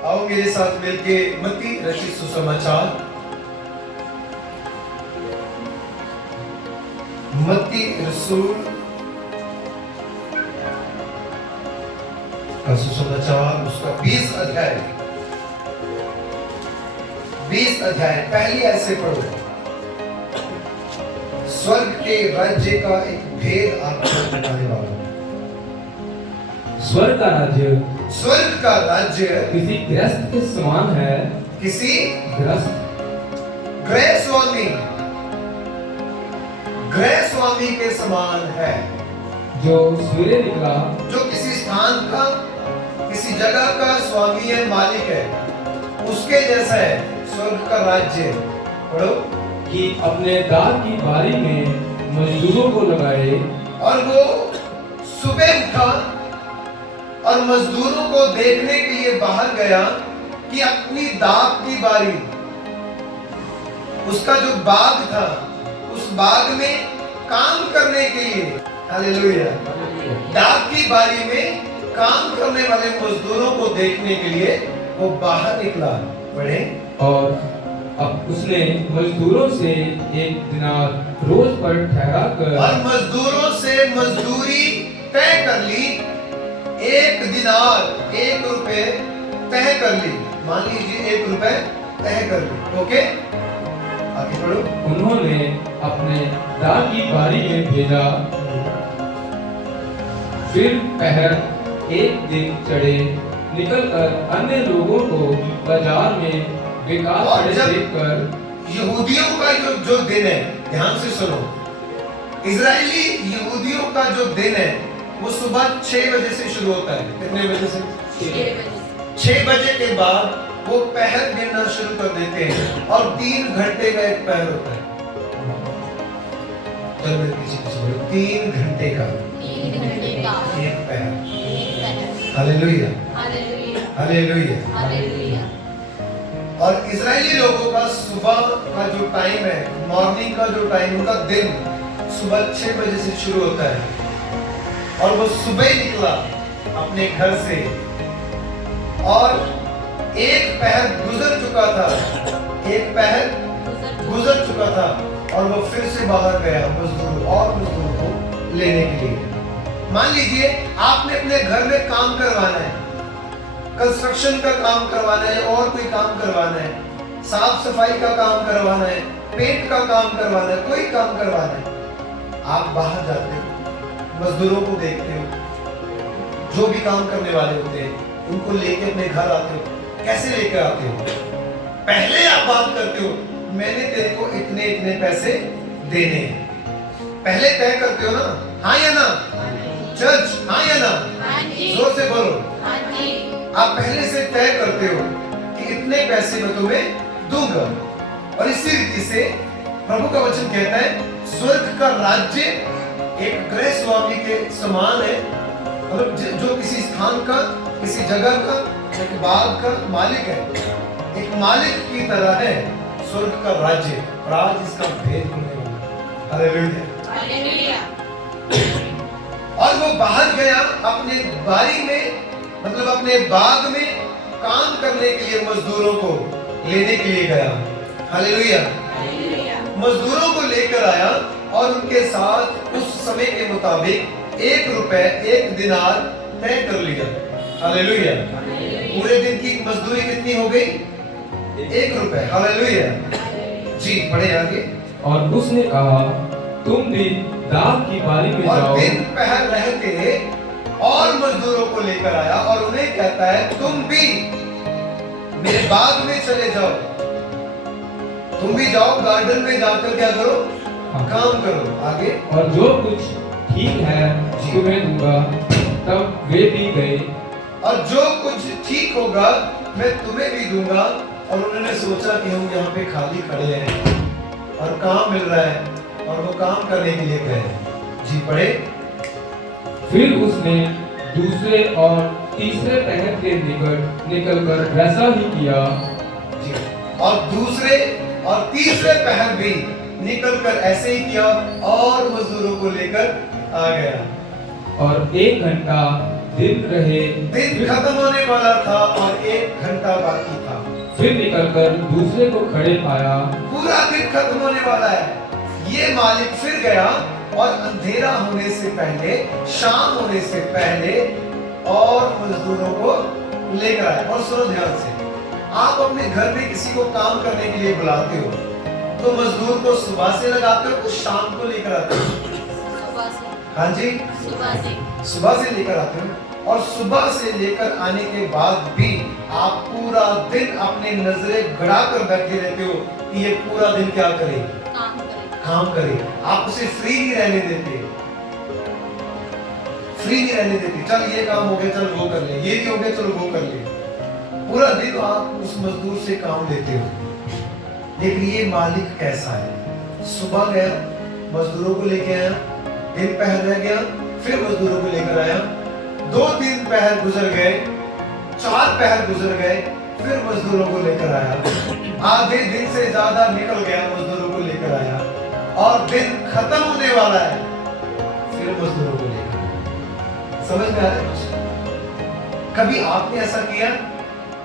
आओ मेरे साथ मिलके मत्ती रचित सुसमाचार, मत्ती रसूल का सुसमाचार, उसका 20 अध्याय, 20 अध्याय पहली ऐसे पढ़ो। स्वर्ग के राज्य का एक भेद आपको बताने वाला हूं। स्वर्ग का राज्य किसी गृहस्थ के समान है। किसी गृहस्थ गृह स्वामी के समान है, जो सवेरे निकला, जो किसी स्थान का, किसी जगह का स्वामी है, मालिक है, उसके जैसा है स्वर्ग का राज्य। पढ़ो। कि अपने दार की बारी में मजदूरों को लगाए, और वो सुबह उठा और मजदूरों को देखने के लिए बाहर गया कि अपनी दाख की बारी, उसका जो बाग था, उस बाग में काम करने के लिए, हालेलुया, दाख की बारी में काम करने वाले मजदूरों को देखने के लिए वो बाहर निकला। पढ़े। और अब उसने मजदूरों से एक दिनार रोज पर ठहरा कर, और मजदूरों से मजदूरी तय कर ली, 1 दिनार, 1 रुपए तय कर ली। मान लीजिए 1 रुपए तय कर ली। ओके, आगे बढ़ो। उन्होंने अपने दार की बारी में भेजा। फिर पहर एक दिन चढ़े निकलकर अन्य लोगों को बाजार में बेकार खड़े देखकर, यहूदियों का जो दिन है, ध्यान से सुनो, इजरायली यहूदियों का जो दिन है वो सुबह 6 बजे से शुरू होता है। कितने बजे से? 6 बजे के बाद वो पहर गिनना शुरू कर देते हैं और 3 घंटे का एक पहर होता है। 3 घंटे का एक पहर। Hallelujah, hallelujah. और इजरायली लोगों का सुबह का जो टाइम है, मॉर्निंग का जो टाइम, उनका दिन सुबह 6 बजे से शुरू होता है। और वो सुबह निकला अपने घर से और एक पहर गुजर चुका था, एक पहर गुजर चुका था और वो फिर से बाहर गया मजदूरों को लेने के लिए। मान लीजिए आपने अपने घर में काम करवाना है, कंस्ट्रक्शन का काम करवाना है, और कोई काम करवाना है, साफ सफाई का काम करवाना है, पेंट का काम करवाना है, कोई काम करवाना है, आप बाहर जाते हो, मजदूरों को देखते हो, जो भी काम करने वाले होते हैं उनको लेके अपने घर आते हो। कैसे लेकर आते हो? पहले आप बात करते हो, मैंने तेरे को इतने इतने पैसे देने हैं, पहले तय करते हो ना, हाँ या ना? चर्च, हाँ या ना? जोर से बोलो। आप पहले से तय करते हो कि इतने पैसे मैं तुम्हें दूंगा। और इसी रीति से प्रभु का वचन कहता है स्वर्ग का राज्य एक गृह स्वामी के समान है, मतलब जो किसी स्थान का, किसी जगह का, एक बाग का मालिक है, एक मालिक की तरह है स्वर्ग का राज्य। और आज इसका भेद होने वाला। हालेलुया। और वो बाहर गया अपने बारी में, मतलब अपने बाग में काम करने के लिए मजदूरों को लेने के लिए गया। हालेलुया। मजदूरों को लेकर आया और उनके साथ उस समय के मुताबिक 1 रुपए, 1 दिनार तय कर लिया। हालेलुया। पूरे दिन की मजदूरी कितनी हो गई? 1 रुपए। हालेलुया। जी, पढ़े आगे। और उसने कहा, तुम भी दाख की बारी में जाओ। और दिन पहर रहते और मजदूरों को लेकर आया और उन्हें कहता है, तुम भी मेरे बाग में चले जाओ, तुम भी जाओ, गार्डन में जाकर क्या करो? काम करो। आगे। और जो कुछ ठीक है तुम्हें दूंगा। तब वे भी गए। और जो कुछ ठीक होगा मैं तुम्हें भी दूंगा। और उन्होंने सोचा कि हम यहाँ पे खाली खड़े हैं और काम मिल रहा है, और वो काम करने के लिए गए। जी, पढ़े। फिर उसने दूसरे और तीसरे पहर के निकट निकलकर वैसा ही किया। जी, और दूसरे और तीसरे पहर भी निकलकर ऐसे ही किया और मजदूरों को लेकर आ गया। और 1 घंटा दिन रहे, दिन खत्म होने वाला था और 1 घंटा बाकी था। फिर निकलकर दूसरे को खड़े पाया। पूरा दिन खत्म होने वाला है। ये मालिक फिर गया और अंधेरा होने से पहले, शाम होने से पहले और मजदूरों को लेकर आया। और सुनो ध्यान से, आप अपने घर में किसी को काम करने के लिए बुलाते हो तो मजदूर को सुबह से लगाते हो तो शाम को लेकर आते हो? सुबह से। हाँ जी, सुबह से लेकर आते हो। और सुबह से लेकर आने के बाद भी आप पूरा दिन अपने नजरें गड़ा कर बैठे रहते हो कि ये पूरा दिन क्या करे, काम करे। आप उसे फ्री नहीं रहने देते, फ्री नहीं रहने देते। चल ये काम हो गया, चल वो कर ले, ये भी हो गया, चलो वो कर ले। पूरा दिन आप उस मजदूर से काम लेते हो। लेकिन ये मालिक कैसा है? सुबह गया, मजदूरों को लेके आया, दिन पहर रह गया, फिर मजदूरों को लेकर आया, 2-3 पहर गुजर गए, 4 पहर गुजर गए, फिर मजदूरों को लेकर आया, आधे दिन से ज्यादा निकल गया, मजदूरों को लेकर आया और दिन खत्म होने वाला है, फिर मजदूरों को लेकर आया। समझ में आ रहा है? कभी आपने ऐसा किया?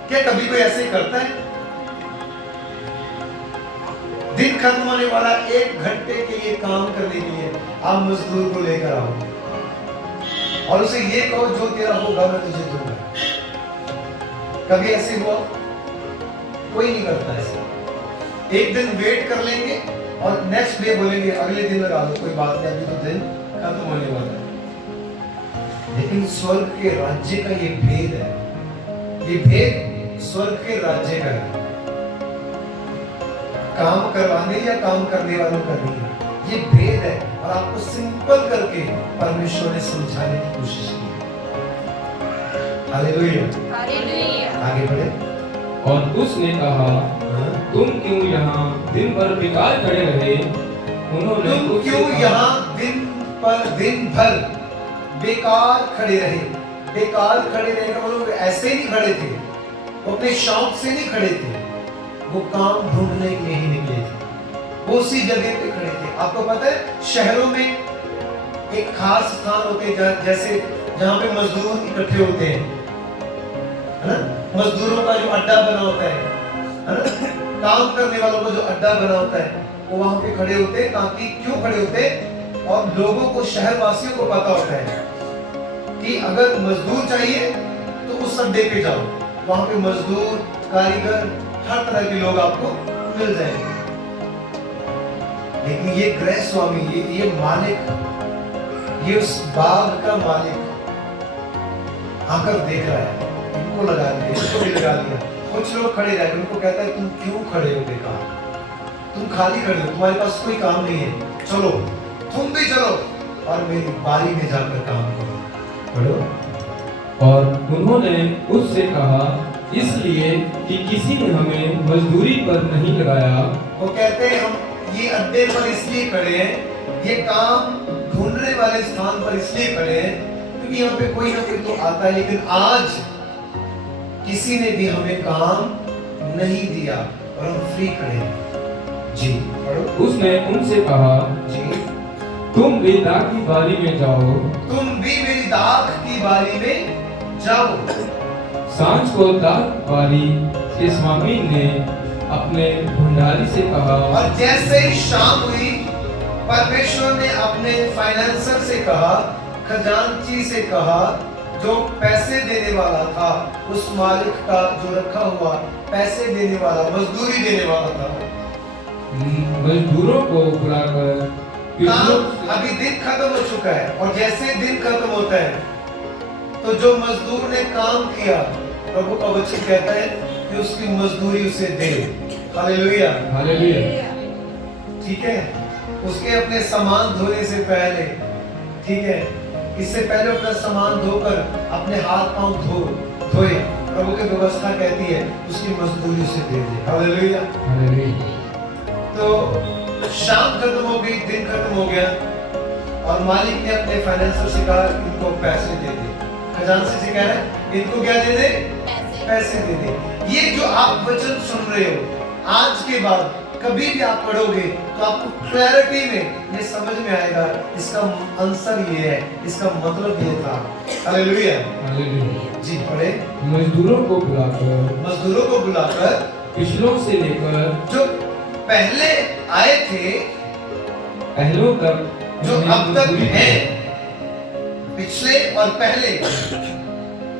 क्या कभी कोई ऐसे करता है? दिन खत्म होने वाला, 1 घंटे के लिए काम करने के लिए आप मजदूर को लेकर आओ और उसे ये कहो जो तेरा होगा मैं तुझे दूंगा। कभी ऐसे हुआ? कोई नहीं करता ऐसे। एक दिन वेट कर लेंगे और नेक्स्ट डे बोलेंगे अगले दिन लगा लो, कोई बात नहीं, अभी तो दिन खत्म होने वाला है। लेकिन स्वर्ग के राज्य का ये भेद है, ये भेद स्वर्ग के राज्य का है। काम करवाने या काम करने वालों का नहीं है, ये भेद है। और आपको सिंपल करके परमेश्वर ने समझाने की कोशिश की। हालेलुया, आगे बढ़े। और उसने कहा, तुम क्यों यहाँ दिन भर बेकार खड़े रहे? उन्होंने तुम क्यों यहाँ दिन भर बेकार खड़े रहे? बेकार खड़े रहे का मतलब ऐसे नहीं खड़े थे, वो अपने शौक से नहीं खड़े थे, वो काम ढूंढने के लिए ही निकले थे। वो उसी जगह पे खड़े थे। आपको पता है शहरों में एक खास स्थान होते हैं जैसे जहाँ पे मजदूर इकट्ठे होते हैं, है ना? मजदूरों का जो अड्डा बना होता है ना? काम करने वालों का जो अड्डा बना होता है वो वहां पे खड़े होते हैं। ताकि क्यों खड़े होते हैं? और लोगों को, शहर वासियों को पता होता है कि अगर मजदूर चाहिए तो उस अड्डे पे जाओ, वहां पे मजदूर, कारीगर, हर तरह के लोग आपको मिल जाएंगे। लेकिन ये गृह स्वामी, ये मालिक, ये उस बाग का मालिक आकर देख रहा है, इनको लगा दिया, इसको भी लगा दिया। कुछ लोग खड़े रह गए, उनको कहता है तुम क्यों खड़े हो बेकार? तुम खाली खड़े हो, तुम्हारे पास कोई काम नहीं है, चलो तुम भी चलो और मेरी बारी में जाकर काम करो। पढ़ो। और उन्होंने उससे कहा, इसलिए कि किसी ने हमें मजदूरी पर नहीं लगाया। वो कहते हैं हम ये अड्डे पर इसलिए खड़े हैं, ये काम ढूंढने वाले स्थान पर इसलिए खड़े हैं क्योंकि यहाँ पे कोई ना कोई तो आता है, लेकिन आज किसी ने भी हमें काम नहीं दिया और हम फ्री खड़े हैं। जी पढ़ो। उसने उनसे कहा, जी तुम भी दाख की बारी में जाओ। तुम भी मेरी दाख की बारी में जाओ। सांझ को दाख बारी के स्वामी ने अपने भंडारी से कहा, और जैसे ही शाम हुई, परमेश्वर ने अपने फाइनेंसर से कहा, खजांची से कहा, जो पैसे देने वाला था, उस मालिक का जो रखा हुआ पैसे देने वाला, मजदूरी देने वाला था, मजदूरों को बुलाकर काम अभी दिन खत्म हो चुका है। और जैसे दिन खत्म होता है तो जो मजदूर ने काम किया, प्रभु का वचन कहता है कि उसकी मजदूरी उसे दे। Hallelujah, hallelujah. ठीक है। उसके अपने सामान धोने से पहले, ठीक है, इससे पहले अपना सामान धोकर अपने हाथ पांव धोए, प्रभु की व्यवस्था कहती है उसकी मजदूरी उसे दे दे। Hallelujah, hallelujah. तो शाम खत्म हो गई, दिन खत्म हो गया और मालिक ने अपने फाइनेंसर से कहा इनको पैसे दे दे। खजांची से कह रहा है इनको क्या दे दे? पैसे दे दे। ये जो आप वचन सुन रहे हो, आज के बाद कभी भी आप पढ़ोगे तो आपको क्लैरिटी में ये समझ में आएगा, इसका आंसर ये है, इसका मतलब ये था। हालेलुया। हालेलुया। जी पढ़े। मजदूरों को बुलाकर पिछलों से लेकर जो पहले आए थे, पहलों तक, जो अब तक हैं, पिछले और पहले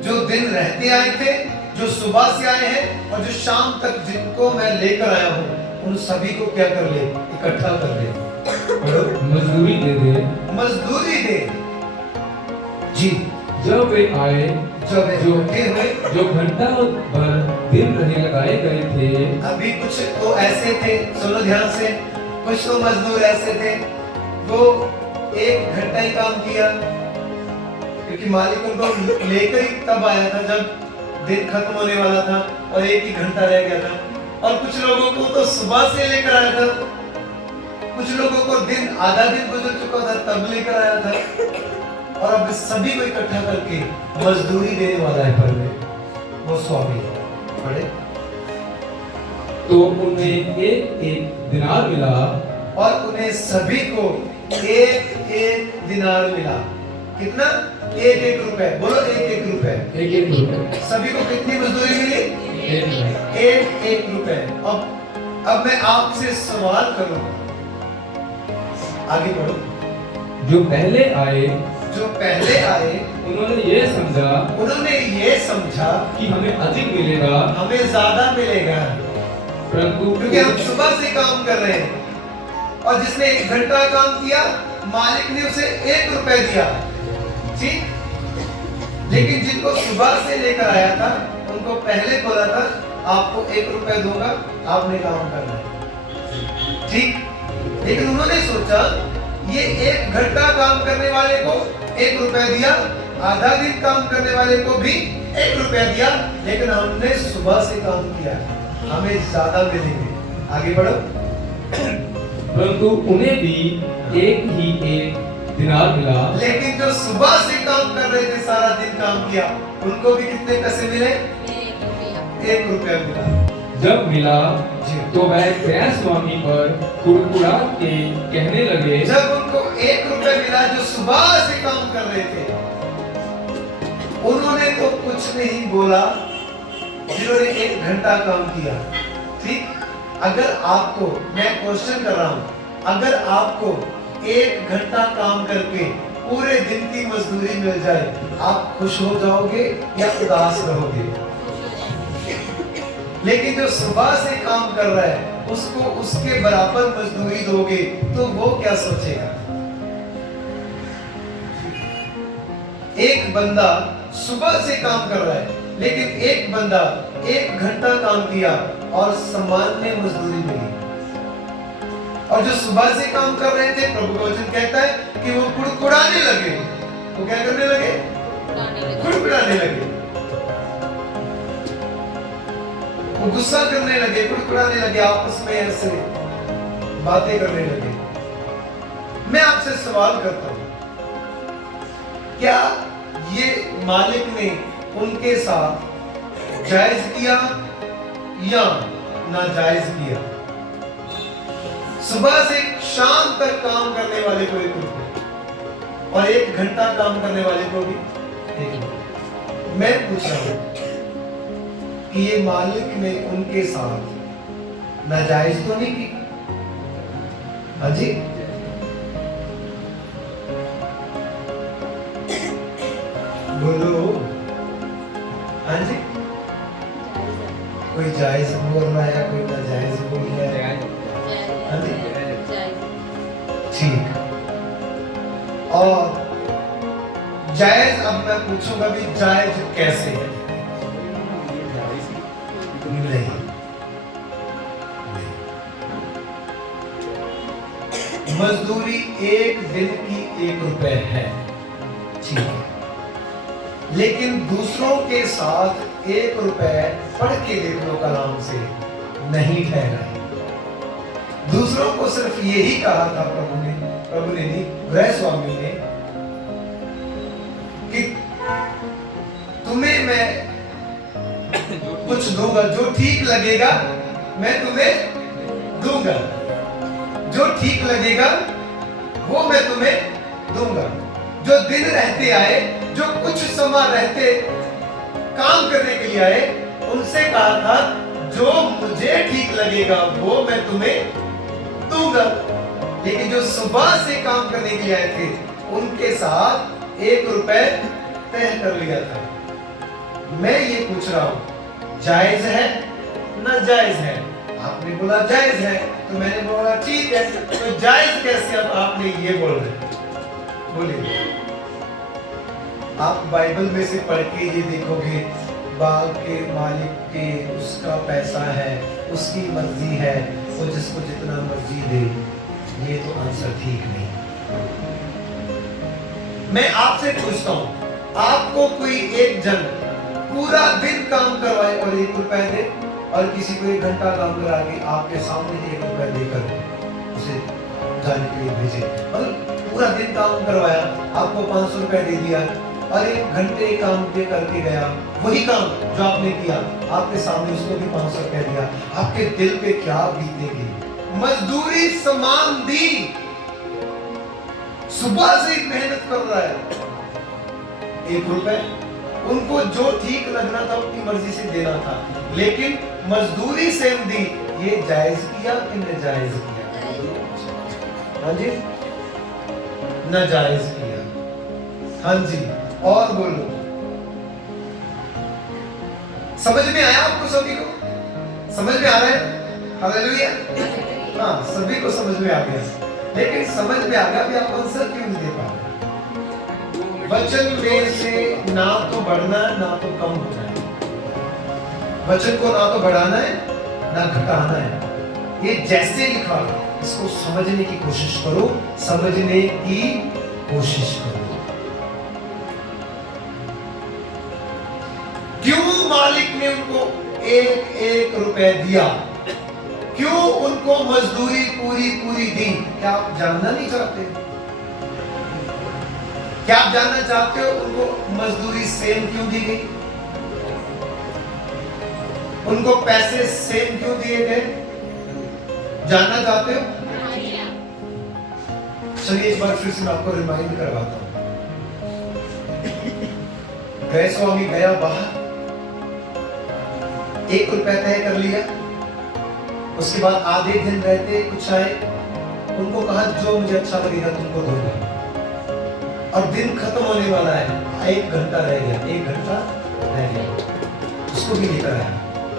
जो दिन रहते आए थे, जो सुबह से आए हैं और जो शाम तक जिनको मैं लेकर आया हूं, उन सभी को क्या कर ले, इकट्ठा कर ले, मजदूरी दे। जी जब वे आए, जो घंटा भर दिन रहे लगाए गए थे। अभी कुछ तो ऐसे थे, सुनो ध्यान से, कुछ तो मजदूर ऐसे थे वो 1 घंटा ही काम किया, क्योंकि मालिक उनको लेकर ही तब आया था जब दिन खत्म होने वाला था और 1 ही घंटा रह गया था। और कुछ लोगों को तो सुबह से लेकर आया था, कुछ लोगों को दिन आधा दिन गुजर चुका था तब लेकर आया था, और अब सभी को इकट्ठा करके मजदूरी देने वाला है पर वो स्वामी। पढ़े। तो उन्हें एक दिनार मिला, और उन्हें सभी को एक दिनार मिला। कितना? 1 रुपए। बोलो 1 रुपए। 1 रुपए। सभी को कितनी मजदूरी मिली? 1 रुपए। अब मैं आपसे सवाल करूंगा, आगे बढ़ो। जो पहले आए उन्होंने ये समझा कि हमें अधिक मिलेगा, हमें ज्यादा मिलेगा, परंतु क्योंकि हम सुबह से काम कर रहे हैं, और जिसने 1 घंटा काम किया मालिक ने उसे 1 रुपए दिया, ठीक। लेकिन जिनको सुबह से लेकर आया था उनको पहले बोला था आपको 1 रुपए दूंगा, आपने काम करना है, ठीक। लेकिन उन्होंने सोचा ये 1 घंटा काम करने वाले को 1 रुपए दिया, आधा दिन काम करने वाले को भी 1 रुपया दिया, लेकिन हमने सुबह से काम किया, हमें ज्यादा मिलेंगे। आगे बढ़ो। परंतु उन्हें भी एक दिनार मिला। लेकिन जो सुबह से काम कर रहे थे, सारा दिन काम किया, उनको भी कितने पैसे मिले? 1 रुपया मिला। जब मिला तो वह गृह स्वामी पर कुड़कुड़ा के कहने लगे। जब उनको 1 रुपया मिला जो सुबह से काम कर रहे थे, उन्होंने तो कुछ नहीं बोला, जिन्होंने 1 घंटा काम किया, ठीक। अगर आपको, मैं क्वेश्चन कर रहा हूं, अगर आपको 1 घंटा काम करके पूरे दिन की मजदूरी मिल जाए, आप खुश हो जाओगे या उदास रहोगे? लेकिन जो सुबह से काम कर रहा है उसको उसके बराबर मजदूरी दोगे तो वो क्या सोचेगा? एक बंदा सुबह से काम कर रहा है, लेकिन एक बंदा 1 घंटा काम किया और सामान्य मजदूरी मिली, और जो सुबह से काम कर रहे थे, प्रभु का वचन कहता है कि वो कुड़कुड़ाने लगे। वो क्या करने लगे? कुड़कुड़ाने लगे, वो गुस्सा करने लगे, कुड़कुड़ाने लगे, आपस में ऐसे बातें करने लगे। मैं आपसे सवाल करता हूं, क्या ये मालिक ने उनके साथ जायज किया या नाजायज किया? सुबह से शाम तक काम करने वाले को 1 रुपया और 1 घंटा काम करने वाले को भी 1 रुपया। मैं पूछ रहा हूं कि ये मालिक ने उनके साथ नाजायज तो नहीं की? हाँ जी, बोलो। हाँ जी, कोई जायज बोल रहा है, कोई नाजायज बोल रहा है? हाँ जी, ठीक। और जायज, अब मैं पूछूंगा भी जायज कैसे है? नहीं, मजदूरी 1 दिन की 1 रुपए है, ठीक है, लेकिन दूसरों के साथ 1 रुपए पढ़ के देख लो कलाम से, नहीं ठहरा है। दूसरों को सिर्फ यही कहा था प्रभु ने नहीं, गृह स्वामी ने, कि तुम्हें मैं कुछ दूंगा, जो ठीक लगेगा मैं तुम्हें दूंगा, जो ठीक लगेगा वो मैं तुम्हें दूंगा। जो दिन रहते आए, जो कुछ समय रहते काम करने के लिए आए, उनसे कहा था जो मुझे ठीक लगेगा वो मैं तुम्हें दूंगा। लेकिन जो सुबह से काम करने के लिए आए थे, उनके साथ 1 रुपए तय कर लिया था। मैं ये पूछ रहा हूं, जायज है ना जायज है? आपने बोला जायज है, तो मैंने बोला ठीक है। तो जायज कैसे अब आपने ये बोल रहे? बोलिए। आप बाइबल में से पढ़ के ये देखोगे, बाग के मालिक के उसका पैसा है, उसकी मर्जी है, वो जिसको जितना मर्जी दे। ये तो आंसर ठीक नहीं। मैं आपसे पूछता हूं, आपको कोई एक जन पूरा दिन काम करवाए और 1 रुपए दे, और किसी को 1 घंटा काम करा के आपके सामने 1 रुपए देकर उसे जाने के लिए भेजे, मतलब पूरा दिन काम करवाया, आपको 500 रुपए दे दिया, और 1 घंटे काम के करके गया, वही काम जो आपने किया, आपके सामने उसको भी 500 रुपए दिया, आपके दिल पे क्या बीतेगी? मजदूरी समान दी, सुबह से मेहनत कर रहा है, 1 रुपए उनको जो ठीक लगना था अपनी मर्जी से देना था, लेकिन मजदूरी सेम दी। ये जायज किया कि नाजायज किया? हाँ जी, नाजायज किया। हाँ जी, और बोलो। समझ में आया आपको? सभी को समझ में आ रहा है? हालेलुया। हाँ, सभी को समझ में आ गया, लेकिन समझ में आ गया भी आप आंसर क्यों नहीं दे पा रहे? वचन में से ना तो बढ़ना है ना तो कम होना है। वचन को ना तो बढ़ाना है ना घटाना है। ये जैसे लिखा, इसको समझने की कोशिश करो, समझने की कोशिश करो। क्यों मालिक ने उनको 1-1 रुपए दिया? क्यों उनको मजदूरी पूरी दी? क्या आप जानना नहीं चाहते? क्या आप जानना चाहते हो उनको मजदूरी सेम क्यों दी गई? उनको पैसे सेम क्यों दिए गए? जानना चाहते हो? चलिए एक बार फिर से मैं आपको रिमाइंड करवाता हूं। गए स्वामी गया बाहर, 1 रुपए तय कर लिया, उसके बाद आधे दिन रहते कुछ आए, उनको कहा जो मुझे अच्छा लगेगा तुमको दूंगा, और दिन खत्म होने वाला है, 1 घंटा रह गया, 1 घंटा रह गया, उसको भी लेकर आया।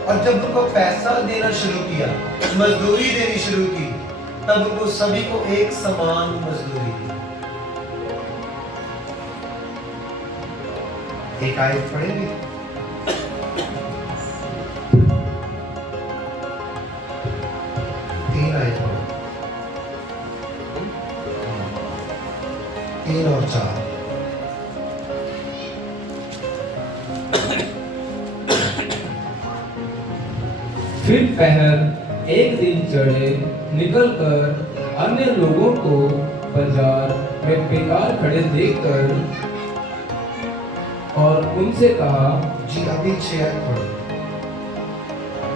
और जब उनको पैसा देना शुरू किया, मजदूरी देनी शुरू की, तब उनको सभी को एक समान मजदूरी दी। एक आयत पढ़ेंगे, तीन आयत पढ़ो, 3 और 4। फिर पहर एक दिन चढ़े निकलकर अन्य लोगों को बाजार में बेकार खड़े देखकर और उनसे कहा, जी अभी 6 आयत पढ़ो।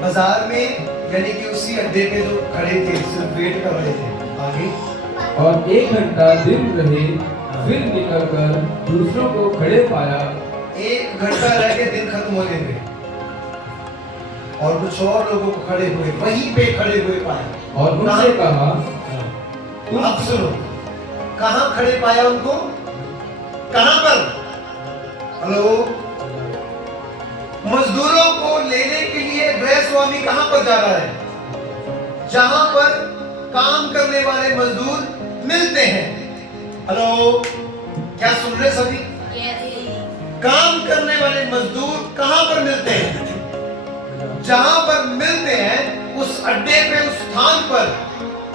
बाजार में यानी कि उसी अड्डे पे जो खड़े थे, सिर्फ वेट कर रहे थे, आगे और 1 घंटा दिन रहे, फिर निकलकर दूसरों को खड़े पाया। 1 घंटा रह के दिन खत्म होने में, और कुछ और लोगों को खड़े हुए, वहीं पे खड़े हुए पाया, और उनसे कहा, अब सुनो, कहां खड़े पाया उनको? कहां पर? हेलो, मजदूरों को लेने के लिए गृह स्वामी कहां पर जा रहा है? जहां पर काम करने वाले मजदूर मिलते हैं। हेलो, क्या सुन रहे सभी? काम करने वाले मजदूर कहां पर मिलते हैं? जहां पर मिलते हैं, उस अड्डे पे, उस स्थान पर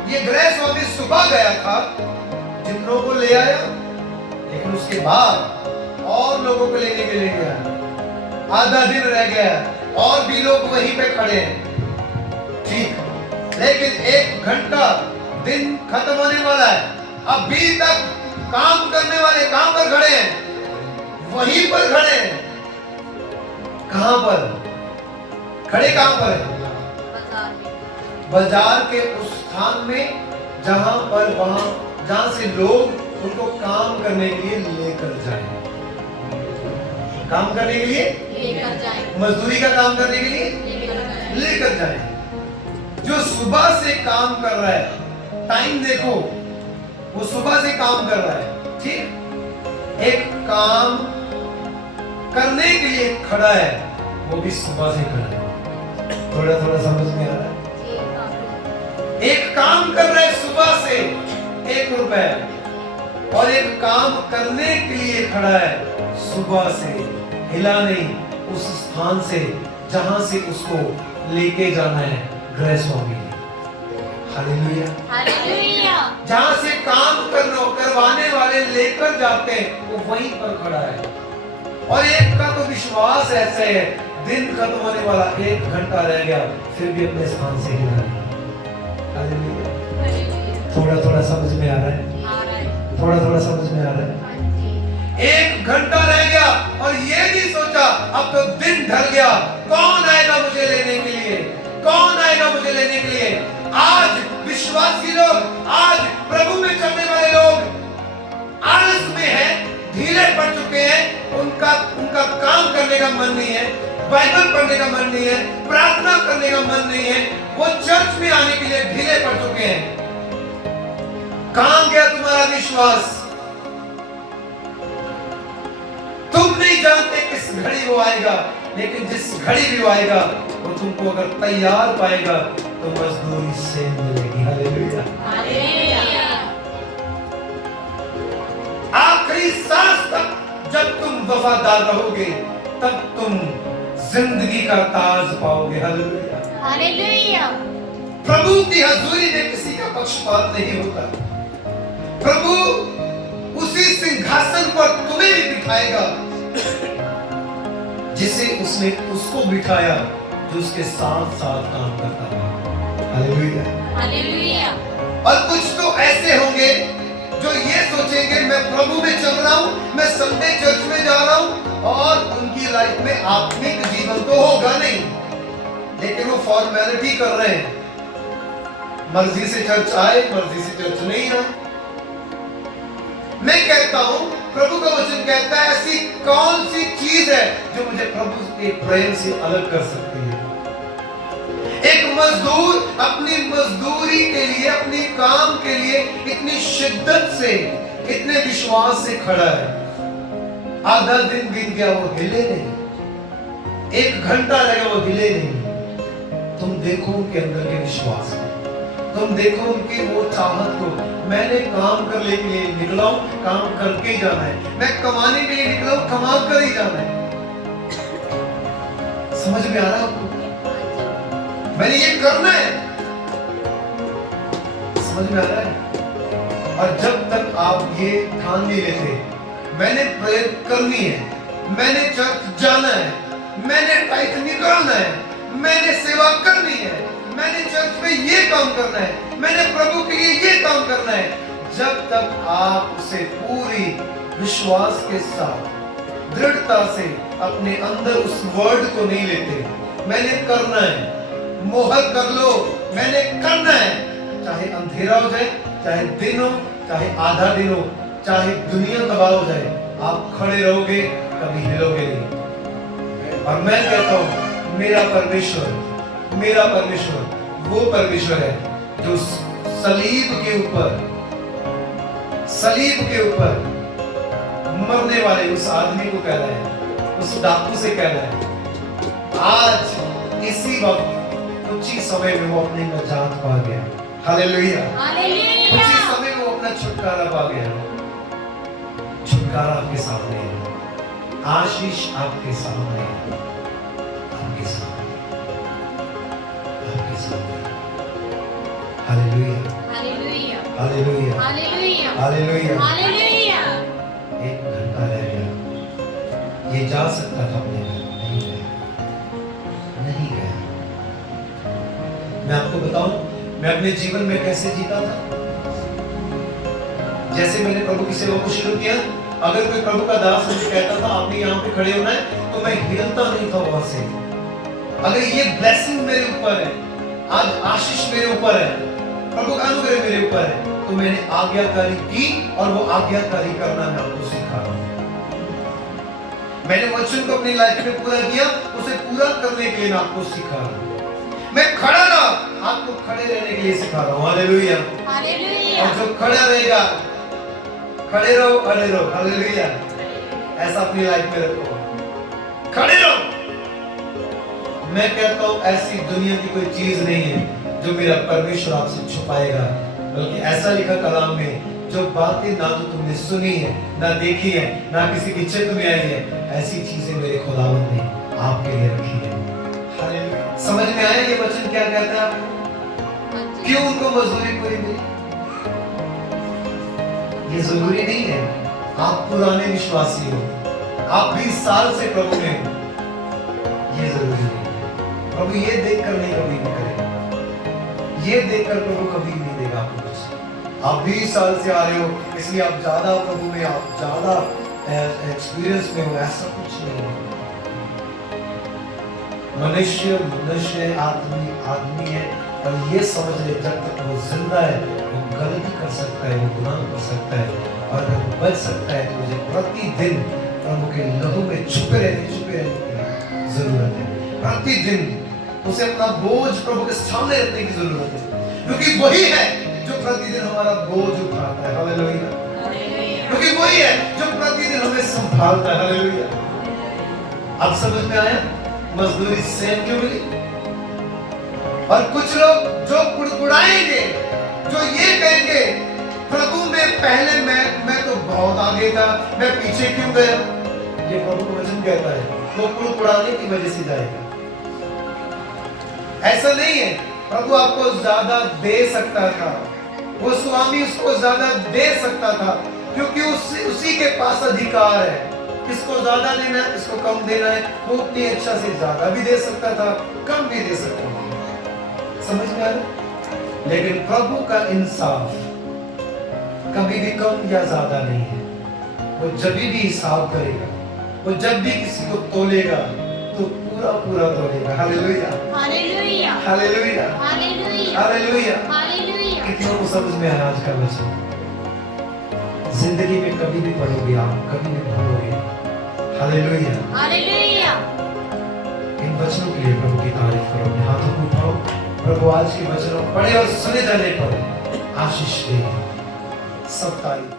ये गृह स्वामी सुबह गया था, जितनों को ले आया, लेकिन उसके बाद और लोगों को लेने के लिए गया, आधा दिन रह गया, और भी लोग वहीं पे खड़े हैं, ठीक, लेकिन 1 घंटा दिन खत्म होने वाला है, अभी तक काम करने वाले कहां पर खड़े हैं? वहीं पर खड़े हैं। कहां पर खड़े? कहां पर है? बाजार के उस स्थान में जहां से लोग उनको काम करने के लिए लेकर जाएं, काम करने के लिए लेकर जाएं, मजदूरी का काम करने के लिए लेकर जाएं। जो सुबह से काम कर रहा है, टाइम देखो, वो सुबह से काम कर रहा है, ठीक, एक काम करने के लिए खड़ा है, वो भी सुबह से खड़ा है। थोड़ा थोड़ा समझ में आ रहा है? एक काम कर रहा है सुबह से 1 रुपए, और एक काम करने के लिए खड़ा है सुबह से, हिला नहीं, उस स्थान से जहां से उसको लेके जाना है गृह स्वामी। Hallelujah, hallelujah. जहां से काम करवाने वाले लेकर जाते हैं, वो वहीं पर खड़ा है। और एक का तो विश्वास ऐसा है, दिन खत्म होने वाला, 1 घंटा रह गया, फिर भी अपने स्थान से हिला नहीं। हालेलुया। थोड़ा थोड़ा समझ में आ रहा है? थोड़ा थोड़ा समझ में आ रहा है? 1 घंटा रह गया और ये नहीं सोचा अब तो दिन ढल गया, कौन आएगा मुझे लेने के लिए, कौन आएगा मुझे लेने के लिए। आज विश्वासी लोग, आज प्रभु में चलने वाले लोग आलस में हैं, ढीले पड़ चुके हैं, उनका काम करने का मन नहीं है, बाइबल पढ़ने का मन नहीं है, प्रार्थना करने का मन नहीं है, वो चर्च में आने के लिए ढीले पड़ चुके हैं। कहां गया तुम्हारा विश्वास? तुम नहीं जानते किस घड़ी वो आएगा, लेकिन जिस घड़ी भी वो आएगा, वो तुमको अगर तैयार पाएगा तो मजदूरी से मिलेगी। Hallelujah, hallelujah. आखिरी सांस तक जब तुम वफादार रहोगे, तब तुम जिंदगी का ताज पाओगे। Hallelujah, hallelujah. प्रभु की हजूरी में किसी का पक्षपात नहीं होता। प्रभु उसी सिंहासन पर तुम्हें भी बिठाएगा जिसे उसने उसको बिठाया जो उसके साथ साथ काम करता था। Hallelujah, hallelujah. और कुछ तो ऐसे होंगे जो ये सोचेंगे मैं प्रभु में चल रहा हूं, मैं संडे चर्च में जा रहा हूं, और उनकी लाइफ में आत्मिक जीवन तो होगा नहीं, लेकिन वो फॉर्मेलिटी कर रहे हैं, मर्जी से चर्च आए, मर्जी से चर्च नहीं आए। मैं कहता हूं, प्रभु का वचन कहता है, ऐसी कौन सी चीज है जो मुझे प्रभु के प्रेम से अलग कर सकती है। एक मजदूर अपनी मजदूरी के लिए, अपनी काम के लिए इतनी शिद्दत से, इतने विश्वास से खड़ा है, आधा दिन बीत गया, वो हिले नहीं, 1 घंटा लगा, वो हिले नहीं। तुम देखो उनके अंदर के विश्वास को, तुम देखो उनकी वो चाहत को। मैंने काम करने के लिए निकला हूं, काम करके ही जाना है, मैं कमाने के लिए निकला हूं, कमा कर ही जाना है। समझ में आ रहा है आपको? मैंने ये करना है, समझ में आ रहा है? और जब तक आप ये ठान नहीं लेते, मैंने प्रेयर करनी है, मैंने चर्च जाना है, मैंने टाइट निकालना है, मैंने सेवा करनी है, मैंने चर्च में ये काम करना है, मैंने प्रभु के लिए ये काम करना है, जब तक आप उसे पूरी विश्वास के साथ, दृढ़ता से अपने अंदर उस वर्ड को नहीं लेते, मैंने करना है, मोहर कर लो, मैंने करना है, चाहे अंधेरा हो जाए, चाहे दिन हो, चाहे आधा दिन हो, चाहे दुनिया तबाह हो जाए, आप खड़े रहोगे, कभी हिलोगे नहीं। और मैं कहता हूं, मेरा परमेश्वर वो परमेश्वर है जो सलीब के ऊपर मरने वाले उस आदमी को कह रहा है, उस डाकू से कह रहा है, आज इसी वक्त कुछ ही समय में वो अपनी नजात पा गया। Hallelujah, hallelujah. कुछ ही समय में वो अपना छुटकारा पा गया। छुटकारा आपके सामने है, आशीष आपके सामने है, आपके सामने। Hallelujah, hallelujah. Hallelujah, hallelujah. Hallelujah. Hallelujah. 1 घंटा रह गया, ये जा सकता था अपने घर, नहीं गया, नहीं गया। मैं आपको बताऊं, मैं अपने जीवन में कैसे जीता था। जैसे मैंने प्रभु की सेवा को शुरू किया, अगर कोई प्रभु का दास मुझे कहता था आपने यहाँ पे खड़े होना है, तो मैं हिलता नहीं था वहां से। अगर ये ब्लेसिंग मेरे ऊपर है, आज आशीष मेरे ऊपर है, प्रभु का अनुग्रह मेरे ऊपर है, तो मैंने आज्ञाकारी की और वो आज्ञाकारी करना मैं आपको सिखा रहा हूं। मैंने वचन को अपनी लाइफ में पूरा किया, उसे पूरा करने के लिए मैं आपको सिखा रहा हूं। मैं खड़ा रहा, आपको खड़े रहने के लिए सिखा रहा हूं। हालेलुया। हालेलुया। और जो खड़ा रहेगा, खड़े रहो, खड़े रहो। हालेलुया। ऐसा अपनी लाइफ में रखो, खड़े रहो। मैं कहता हूं ऐसी दुनिया की कोई चीज नहीं है जो मेरा परमेश्वर आपसे छुपाएगा, बल्कि ऐसा लिखा कलाम में, जो बातें ना तो तुमने सुनी है, ना देखी है, ना किसी की चित्त में आई है, ऐसी चीजें मेरे खुदावंद ने आपके लिए रखी है। हालेलुया। समझ में आया ये वचन क्या कहता है? क्यों उनको मजदूरी पूरी मिली? ये जरूरी नहीं है आप पुराने विश्वासी हो, आप 20 साल से प्रभु में हो, ये जरूरी नहीं। प्रभु ये देखकर नहीं कभी भी करेगा, ये देखकर प्रभु कभी भी नहीं देगा आपको कुछ। आप 20 साल से आ रहे हो, इसलिए आप ज्यादा प्रभु में, आप ज्यादा एक्सपीरियंस में हो, ऐसा कुछ नहीं है। मनुष्य आदमी है, और ये समझ ले जब तक वो जिंदा है वो गलती कर सकता है, वो गुनाह कर सकता है, और अगर वो बच सकता है तो मुझे प्रतिदिन प्रभु के लहू में छुपे रहने की जरूरत है। प्रतिदिन उसे अपना बोझ प्रभु के सामने रखने की जरूरत है, क्योंकि वही है जो प्रतिदिन हमारा बोझ उठाता है। हालेलुया। क्योंकि वही है जो प्रतिदिन हमें संभालता है। हालेलुया। अब समझ में आया मजदूरी सेम क्यों मिली? और कुछ लोग जो कुड़कुड़ाएंगे, जो ये कहेंगे प्रभु में पहले मैं तो बहुत आगे था, मैं पीछे क्यों गया? ये प्रभु का वचन कहता है वो कुड़कुड़ाने की वजह से जाएगा। ऐसा नहीं है, प्रभु आपको ज्यादा दे सकता था, वो स्वामी उसको ज्यादा दे सकता था, क्योंकि उसी के पास अधिकार है। किसको ज्यादा देना है, किसको कम देना है, वो अपनी इच्छा से ज्यादा भी दे सकता था, कम भी दे सकता था। समझ में आ रहा? लेकिन प्रभु का इंसाफ कभी भी कम या ज्यादा नहीं है। वो जब भी हिसाब करेगा, वो जब भी किसी को तोलेगा तो पूरा पूरा तोलेगा। Hallelujah. Hallelujah. Hallelujah. Hallelujah. Hallelujah. Hallelujah. कितनों को समझ में आया आज का वचन? जिंदगी में कभी भी पढ़ोगे आप, कभी भी भूलोगे। हालेलुया। हालेलुया। इन वचनों के लिए प्रभु की तारीफ करो, अपने हाथों को उठाओ। प्रभु आज के वचनों पढ़े और सुने जाने पर आशीष दे। सब तारीफ